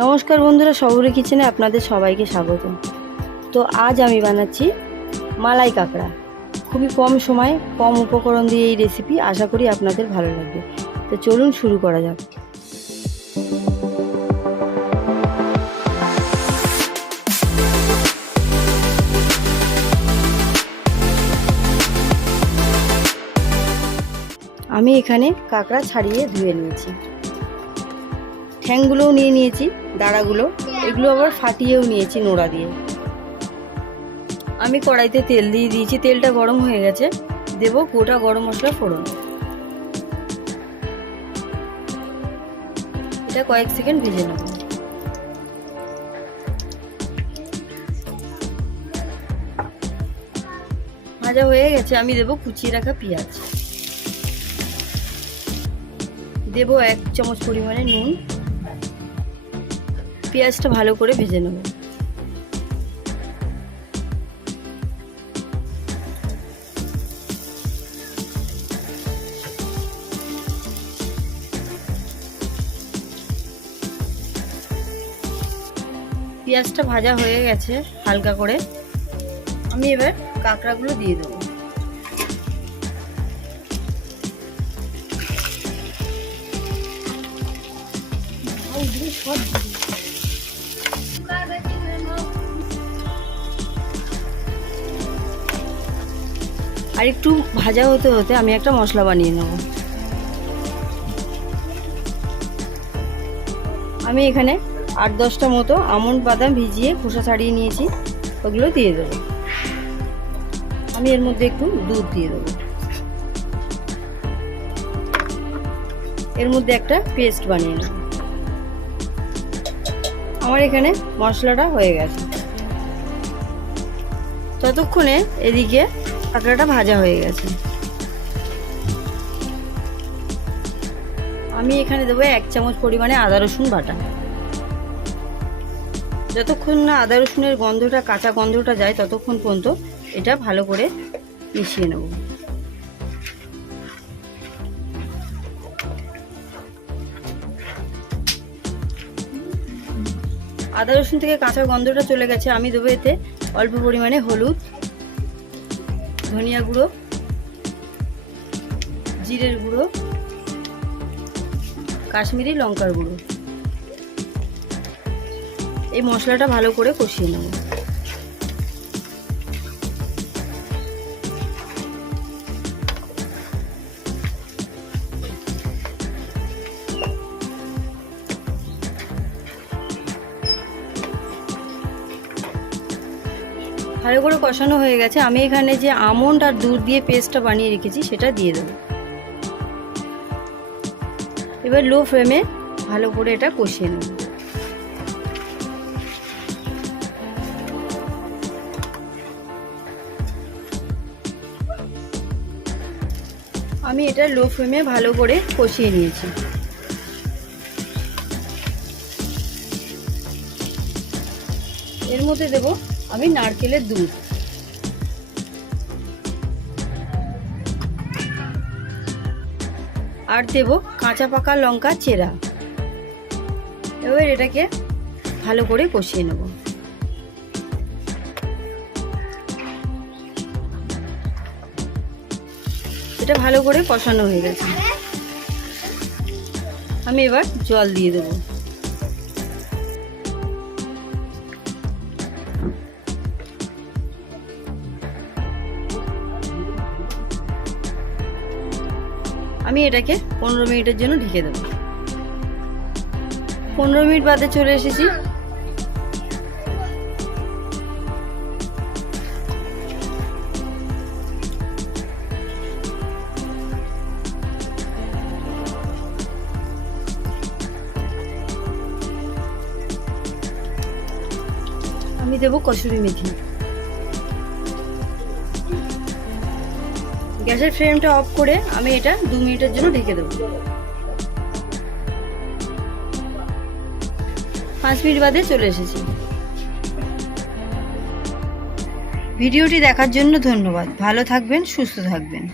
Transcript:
নমস্কার বন্ধুরা, শহরে কিচেনে আপনাদের সবাইকে স্বাগত। তো আজ আমি বানাচ্ছি মালাই কাঁকড়া। খুবই কম সময় কম উপকরণ দিয়ে এই রেসিপি আশা করি আপনাদের ভালো লাগবে। তো চলুন শুরু করা যাক। আমি এখানে কাঁকড়া ছাড়িয়ে ধুয়ে নিয়েছি। ঠ্যাংগুলোও নিয়ে নিয়েছি দাঁড়াগুলো এগুলো আবার ফাটিয়েও নিয়েছি নোড়া দিয়ে। আমি কড়াইতে তেল দিয়ে দিয়েছি, তেলটা গরম হয়ে গেছে। দেব গোটা গরম মশলা ফোড়ন। এটা কয়েক সেকেন্ড ভেজে নেব। ভাজা হয়ে গেছে, আমি দেব কুচিয়ে রাখা পেঁয়াজ। দেব এক চামচ পরিমাণে নুন। পেঁয়াজটা ভালো করে ভেজে নেব। পেঁয়াজটা ভাজা হয়ে গেছে হালকা করে। আমি এবার কাঁকড়াগুলো দিয়ে দেবো। আর একটু ভাজা হতে হতে আমি একটা মশলা বানিয়ে নেব। আমি এখানে আট দশটা মতো আমন্ড বাদাম ভিজিয়ে খোসা ছাড়িয়ে নিয়েছি, ওগুলো দিয়ে দেবো। আমি এর মধ্যে একটু দুধ দিয়ে দেবো। এর মধ্যে একটা পেস্ট বানিয়ে নেব। আমার এখানে মশলাটা হয়ে গেছে। ততক্ষণে এদিকে কাঁকড়াটা ভাজা হয়ে গেছে। আমি এখানে দেবো এক চামচ পরিমাণে আদা রসুন বাটা। যতক্ষণ না আদা রসুনের গন্ধটা, কাঁচা গন্ধটা যায়, ততক্ষণ পর্যন্ত এটা ভালো করে মিশিয়ে নেব। আদা রসুন থেকে কাঁচা গন্ধটা চলে গেছে। আমি দেবো এতে অল্প পরিমাণে হলুদ ধনিয়া গুঁড়ো জিরের গুঁড়ো কাশ্মীরি লঙ্কার গুঁড়ো। এই মশলাটা ভালো করে কষিয়ে নেব। ভালো করে কষানো হয়ে গেছে, আমি এখানে যে আমন্ড আর দুধ দিয়ে পেস্টটা বানিয়ে রেখেছি, সেটা দিয়ে দেবো। এবার লো ফ্লেমে ভালো করে এটা কষিয়ে নেব। আমি এটা লো ফ্লেমে ভালো করে কষিয়ে নিয়েছি। এর মধ্যে দেব আমি নারকেলের দুধ। আর দেব কাঁচা পাকা লঙ্কা চেরা। এবার এটাকে ভালো করে কষিয়ে নেব। এটা ভালো করে কষানো হয়ে গেছে। আমি এবার জল দিয়ে দেবো। আমি এটাকে পনেরো মিনিটের জন্য ঢেকে দেবো। পনেরো মিনিট বাদে চলে এসেছি। আমি দেবো কসুরি মেথি। গ্যাসের ফ্লেমটা অফ করে আমি এটা দু মিনিটের জন্য ঢেকে দেবো। পাঁচ মিনিট বাদে চলে এসেছি। ভিডিওটি দেখার জন্য ধন্যবাদ। ভালো থাকবেন, সুস্থ থাকবেন।